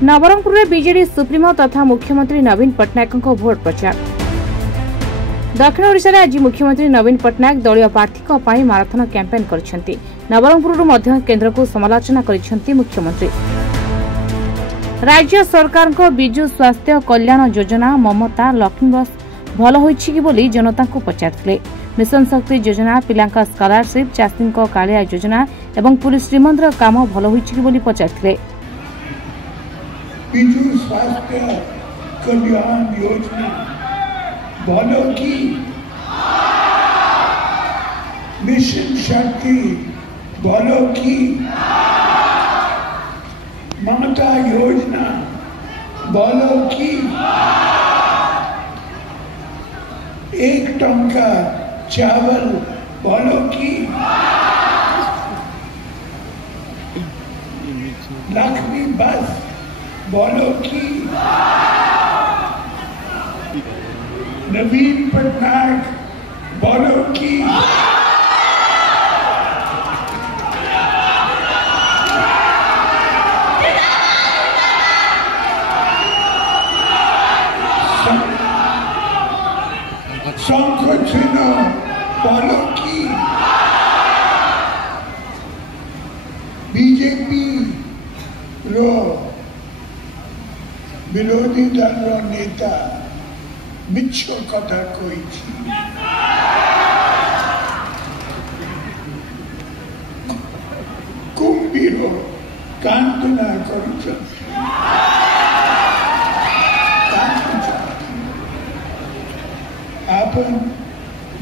नवरंगपुर में BJD supremo तथा मुख्यमंत्री नवीन पट्टनायक भोट प्रचार। दक्षिण ओडिशा रे आज मुख्यमंत्री नवीन पट्टनायक दलीय प्रार्थी माराथन कैंपेन करछंती। नवरंगपुर केंद्र को समालोचना करछंती मुख्यमंत्री। राज्य सरकार को बिजु स्वास्थ्य कल्याण योजना ममता लक्ष्मी बस भल होइछि कि बोली जनता को पचारथिले। मिशन शक्ति योजना पिलांका स्कॉलरशिप चाषी कालिया योजना एवं पुलिस श्रीमंदिर काम भल होइछि कि बोली पचारथिले। बिजु स्वास्थ्य कल्याण योजना भलो की, मिशन शक्ति भलो की, ममता योजना भलो की, 1 टंका चावल भलो की, लक्ष्मी बस भलो की, नवीन पट्टनायक भलो की। शंख चिन्ह भलो की। बीजेपी रो विरोधी दल रो नेता मिछ कथा कोई कुंभीर कांतना कर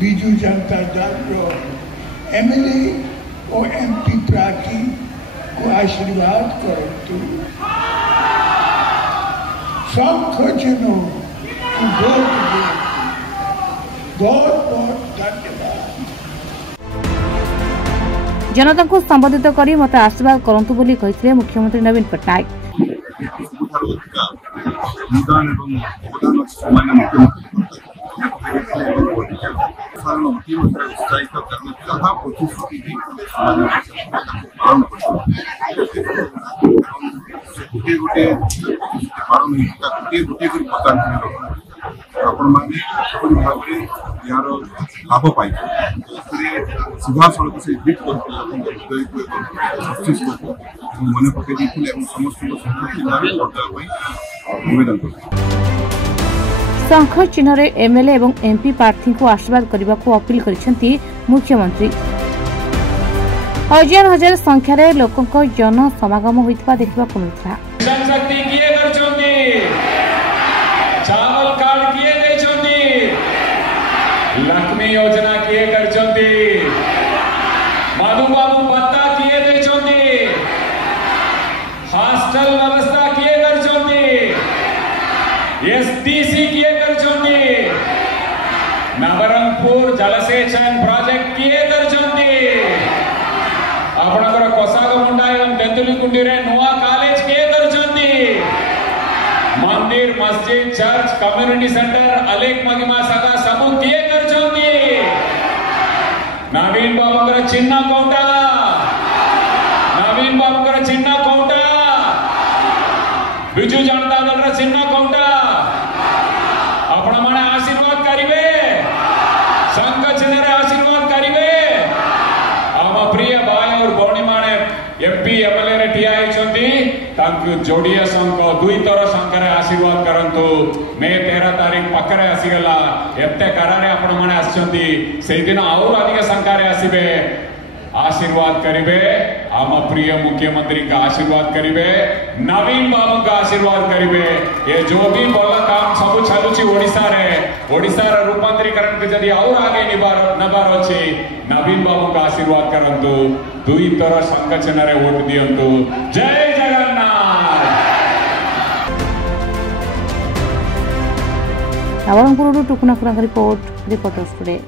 बिजु जनता दल रो एमएलए और एमपी प्रार्थी को आशीर्वाद करतु। शंख चिन्ह बहुत बहुत धन्यवाद। जनता को संबोधित करी मत आशीर्वाद करंतु बोली कहिथिले मुख्यमंत्री नवीन पट्टनायक। लाभ पाई सीधा सड़क से हिट कर मन पकई समस्त निवेदन कर शंख चिन्ह रे एमएलए एवं एमपी प्रार्थी को आशीर्वाद करने को अपील करिसेंती मुख्यमंत्री। हजार हजार संख्यार लोकों जन समागम होइतबा देखबा को मिलता। चावल कार्ड किए देछंती, लक्ष्मी योजना किए करछंती, मधुबाबू भत्ता किए देछंती, हॉस्टल व्यवस्था किए करछंती, एसटीसी किए करछंती, नवरंगपुर जलसेचन प्रोजेक्ट किए करछंती, आपनकर कोसागमुंडा एवं तेंतुलीकुंडी रे नुआ कॉलेज किए करछंती, मंदिर मस्जिद चर्च कम्युनिटी सेंटर अलेख महिमा सदा सबू किए करछंती। नवीन बाबूकर चिन्ह कोटा, नवीन बाबूकर चिन्ह कोटा, बिजु जनता दल चिन्ह कोटा। आपण माने आशीर्वाद करिवे, शंख चिन्ह रे आशीर्वाद करिवे। आम प्रिय भाई और भौणी माने एमपी एमएलए रे ठिया होइछंती, तांकु जोड़िया संघ 2 थर संख्यार आशीर्वाद करंतु। मे 13 तारीख पाखरे आसीगला, एते कारारे आपण माने आछंती, सेहि दिन और अधिक संख्यार आसीबे, आशीर्वाद करिवे। आम प्रिय मुख्यमंत्री का आशीर्वाद करिवे, नवीन बाबू का आशीर्वाद करिवे। ये जो भी भल काम सब चलुची ओडिसा रे, ओडिसा रे रूपांतरीकरण के जदी और आगे नबार अछि, नवीन बाबू का आशीर्वाद करंतु। 2 थर शंख चिन्ह रे वोट दियंतु। जय जगन्नाथ। नवरंगपुर टुकुना रिपोर्ट रिपोर्टर्स टुडे।